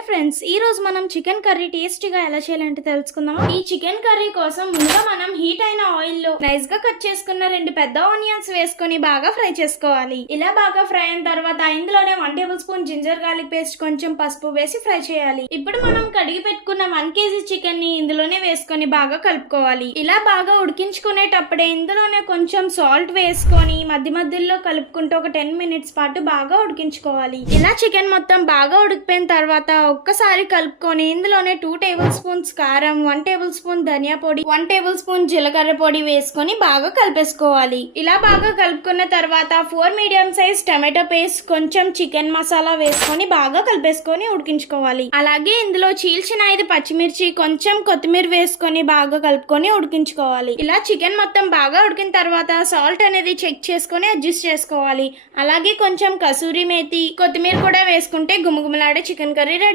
Hi friends, ఈ రోజు మనం చికెన్ కర్రీ టేస్టీగా ఎలా చేయాలంటే తెలుసుకుందాం. ఈ చికెన్ కర్రీ కోసం ముందుగా మనం హీట్ అయిన ఆయిల్ లో నైస్ గా కట్ చేసుకున్న 2 పెద్ద ఆనియన్స్ వేసుకొని బాగా ఫ్రై చేసుకోవాలి. ఇలా బాగా ఫ్రై అయిన తర్వాత ఇందులోనే 1 tablespoon ginger garlic paste, కొంచెం పసుపు వేసి ఫ్రై చేయాలి. ఇప్పుడు మనం కడిగి పెట్టుకున్న 1 కేజీ చికెన్ ని ఇందులోనే వేసుకొని బాగా కలుపుకోవాలి. ఇలా బాగా ఉడికించుకునేటప్పుడే ఇందులోనే కొంచెం సాల్ట్ వేసుకొని మధ్య మధ్యలో కలుపుకుంటూ ఒక 10 మినిట్స్ పాటు బాగా ఉడికించుకోవాలి. ఇలా చికెన్ మొత్తం బాగా ఉడికిపోయిన తర్వాత ఒక్కసారి కలుపుకొని ఇందులోనే 2 టేబుల్ స్పూన్స్ కారం, 1 టేబుల్ స్పూన్ ధనియా పొడి, 1 టేబుల్ స్పూన్ జీలకర్ర పొడి వేసుకొని బాగా కలిపేసుకోవాలి. ఇలా బాగా కలుపుకున్న తర్వాత 4 మీడియం సైజ్ టమాటో పేస్ట్, కొంచెం చికెన్ మసాలా వేసుకొని బాగా కలిపేసుకొని ఉడికించుకోవాలి. అలాగే ఇందులో చీల్చిన 5 పచ్చిమిర్చి, కొంచెం కొత్తిమీర వేసుకొని బాగా కలుపుకొని ఉడికించుకోవాలి. ఇలా చికెన్ మొత్తం బాగా ఉడికిన తర్వాత సాల్ట్ అనేది చెక్ చేసుకొని అడ్జస్ట్ చేసుకోవాలి. అలాగే కొంచెం కసూరి మేతి, కొత్తిమీర కూడా వేసుకుంటే గుమగుమలాడే చికెన్ కర్రీ రెడీ.